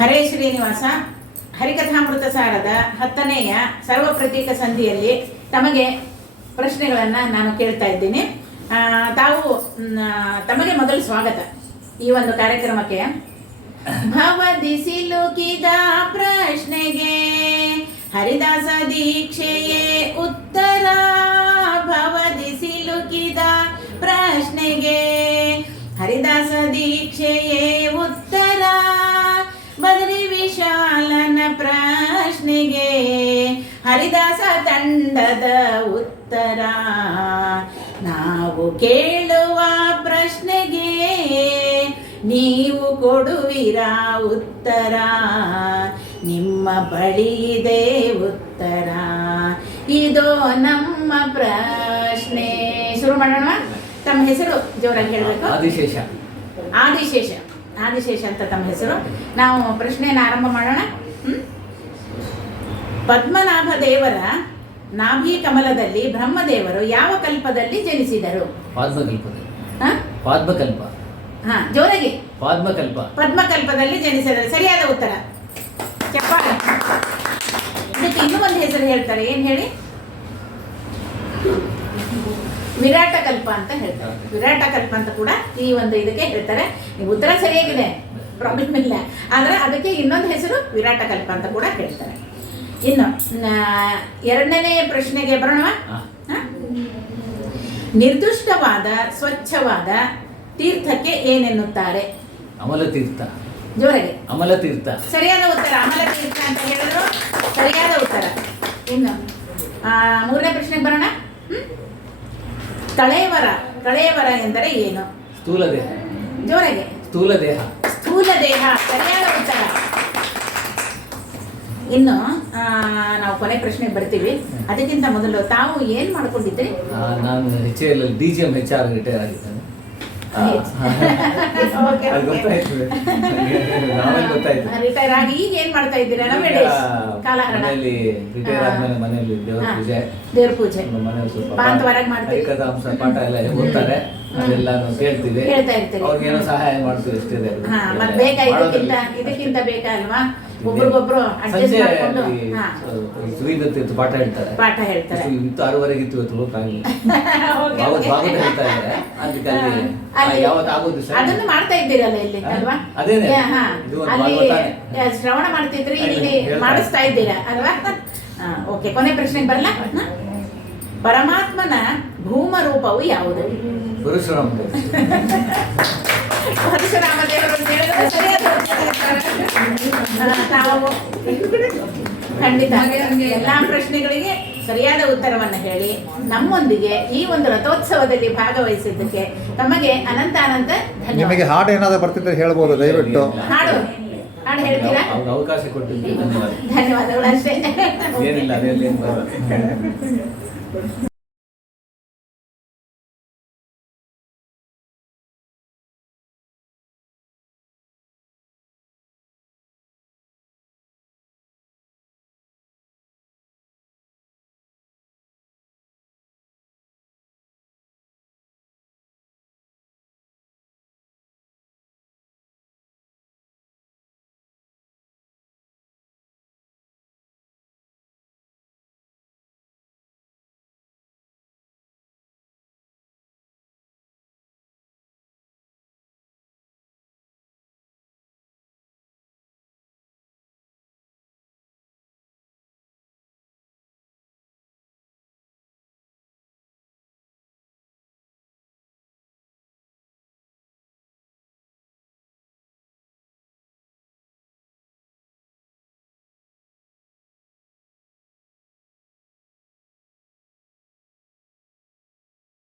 ಹರೇ ಶ್ರೀನಿವಾಸ ಹರಿಕಥಾಮೃತ ಸಾರದ ಹತ್ತನೆಯ ಸರ್ವ ಪ್ರತೀಕ ಸಂಧಿಯಲ್ಲಿ ತಮಗೆ ಪ್ರಶ್ನೆಗಳನ್ನು ನಾನು ಕೇಳ್ತಾ ಇದ್ದೀನಿ. ತಾವು ತಮಗೆ ಮೊದಲು ಸ್ವಾಗತ ಈ ಒಂದು ಕಾರ್ಯಕ್ರಮಕ್ಕೆ. ಭವದಿ ಸಿಲುಕಿದ ಪ್ರಶ್ನೆಗೆ ಹರಿದಾಸ ದೀಕ್ಷೆಯೇ ಹರಿದಾಸ ತಂಡದ ಉತ್ತರ. ನಾವು ಕೇಳುವ ಪ್ರಶ್ನೆಗೆ ನೀವು ಕೊಡುವಿರ ಉತ್ತರ. ನಿಮ್ಮ ಬಳಿ ಇದೆ ಉತ್ತರ. ಇದೋ ನಮ್ಮ ಪ್ರಶ್ನೆ. ಶುರು ಮಾಡೋಣ? ತಮ್ಮ ಹೆಸರು? ಜೋರಾಗಿ ಹೇಳಬೇಕು. ಆದಿಶೇಷ. ಆದಿಶೇಷ. ಆದಿಶೇಷ ಅಂತ ತಮ್ಮ ಹೆಸರು. ನಾವು ಪ್ರಶ್ನೆಯನ್ನು ಆರಂಭ ಮಾಡೋಣ. ಹ್ಮ್? ಪದ್ಮನಾಭ ದೇವರ ನಾಭಿ ಕಮಲದಲ್ಲಿ ಬ್ರಹ್ಮದೇವರು ಯಾವ ಕಲ್ಪದಲ್ಲಿ ಜನಿಸಿದರು? ಪಾದ್ಮಕಲ್ಪದಲ್ಲಿ. ಹ? ಪಾದ್ಮಕಲ್ಪ. ಹಾ ಜೋರಾಗಿ. ಪಾದ್ಮಕಲ್ಪ. ಪದ್ಮಕಲ್ಪದಲ್ಲಿ ಜನಿಸಿದರು. ಸರಿಯಾದ ಉತ್ತರ. ಚಪ್ಪಾಳೆ. ಇದಕ್ಕೆ ಇನ್ನೂ ಒಂದು ಹೆಸರು ಹೇಳ್ತಾರೆ. ಏನ್ ಹೇಳಿ? ವಿರಾಟ ಕಲ್ಪ ಅಂತ ಹೇಳ್ತಾರೆ. ವಿರಾಟ ಕಲ್ಪ ಅಂತ ಕೂಡ ಈ ಒಂದು ಇದಕ್ಕೆ ಹೇಳ್ತಾರೆ. ನೀವು ಉತ್ತರ ಸರಿಯಾಗಿದೆ. ಪ್ರಾಬ್ಲಮ್ ಇಲ್ಲ. ಆದ್ರೆ ಅದಕ್ಕೆ ಇನ್ನೊಂದು ಹೆಸರು ವಿರಾಟ ಕಲ್ಪ ಅಂತ ಕೂಡ ಹೇಳ್ತಾರೆ. ಇನ್ನು ಎರಡನೇ ಪ್ರಶ್ನೆಗೆ ಬರೋಣ ನಿರ್ದಿಷ್ಟವಾದ ಸ್ವಚ್ಛವಾದ ತೀರ್ಥಕ್ಕೆ ಏನೆನ್ನುತ್ತಾರೆ? ಅಮಲ ತೀರ್ಥ ಜೋರಾಗಿ. ಅಮಲ ತೀರ್ಥ ಸರಿಯಾದ ಉತ್ತರ ಅಮಲ ತೀರ್ಥ ಅಂತ ಹೇಳಿದ್ರು. ಸರಿಯಾದ ಉತ್ತರ. ಇನ್ನು ಮೂರನೇ ಪ್ರಶ್ನೆಗೆ ಬರೋಣ. ತಳೇವರ ಕಳೇವರ ಎಂದರೆ ಏನು? ಸ್ಥೂಲ ದೇಹ ಜೋರಾಗಿ. ಸ್ಥೂಲ ದೇಹ ಸ್ಥೂಲ ದೇಹ ಸರಿಯಾದ ಉತ್ತರ. ಇನ್ನು ನಾವು ಕೊನೆ ಪ್ರಶ್ನೆಗೆ ಬರ್ತೀವಿ. ಅದಕ್ಕಿಂತ ಮೊದಲು ತಾವು ಏನ್ ಮಾಡ್ಕೊಂಡಿದ್ರಿ? ನಾನು H L D G M H R retire ಆಗಿದ್ದೇನೆ. ರಿಟೈರ್ ಆಗಿ ಈಗ ಏನ್ ಮಾಡ್ತಾ ಇದ್ದೀರಾ? ಮನೆಯಲ್ಲಿ ರಿಟೈರ್. ಆದ್ಮೇಲೆ ಮನೆಯಲ್ಲಿ ದೇವರ ಪೂಜೆ. ದೇವ್ರ ಪೂಜೆ. ಮನೆಯಲ್ಲಿ ಸ್ವಲ್ಪ. ಹರಿಕಥಾಂಶ ಪಾಠ ಎಲ್ಲ ಓದ್ತಾರೆ. ಅದೆಲ್ಲಾನು ಕೇಳ್ತೀವಿ. ಅವ್ರಿಗೇನೋ ಸಹಾಯ ಮಾಡ್ತೀವಿ ಮತ್ತೆ ಬೇಕಾ ಇದಕ್ಕಿಂತ ಇದಕ್ಕಿಂತ ಬೇಕಾ ಅಲ್ವಾ? ಒಬ್ರಿಗೊಬ್ರು ಅಡ್ಜಸ್ಟ್ ಮಾಡ್ಕೊಂಡು ಹಾ. ಪಾಠ ಹೇಳ್ತಾರೆ. ಪಾಠ ಹೇಳ್ತಾರೆ. ಇತ್ತು- ಆರೂವರೆಗೆ ಇವತ್ತು ಭಾಗವತ. ಹೇಳ್ತಾ ಇದ್ದಾರೆ. ಅದಕ್ಕೆ ಅಲ್ಲಿ ಅಲ್ಲಿ ಯಾವತ್ತು ಆಗೋದು ಸರಿ? ಅದನ್ನು ಮಾಡ್ತಾ ಇದ್ದೀರಲ್ಲ ಇಲ್ಲಿ ಅಲ್ವಾ? ಅದೇನೆ. ಅಲ್ಲಿ ಶ್ರವಣ ಮಾಡ್ತಿದ್ರಿ ಇಲ್ಲಿ. ಮಾಡಿಸ್ತಾ ಇದ್ದೀರಾ ಅಲ್ವಾ? ಓಕೆ. ಕೊನೆ ಪ್ರಶ್ನೆ ಬರಲ್ಲ? ಪರಮಾತ್ಮನ ಭೂಮ ರೂಪವು ಯಾವುದು? ಪುರುಷ ಪರಶುರಾಮ ಖಂಡಿತ. ಎಲ್ಲಾ ಪ್ರಶ್ನೆಗಳಿಗೆ ಸರಿಯಾದ ಉತ್ತರವನ್ನು ಹೇಳಿ ನಮ್ಮೊಂದಿಗೆ ಈ ಒಂದು ರಥೋತ್ಸವದಲ್ಲಿ ಭಾಗವಹಿಸಿದ್ದಕ್ಕೆ ತಮಗೆ ಅನಂತ ಅನಂತ ನಿಮಗೆ ಹಾಡು ಏನಾದರೂ ಬರ್ತಿದ್ರೆ ಹೇಳ್ಬೋದು ದಯವಿಟ್ಟು? ಹಾಡು ಹಾಡು ಹೇಳ್ತೀರಾ? ಅವಕಾಶ ಕೊಟ್ಟಿದ್ದೀವಿ ಧನ್ಯವಾದ. ಧನ್ಯವಾದಗಳು ಅಷ್ಟೇ.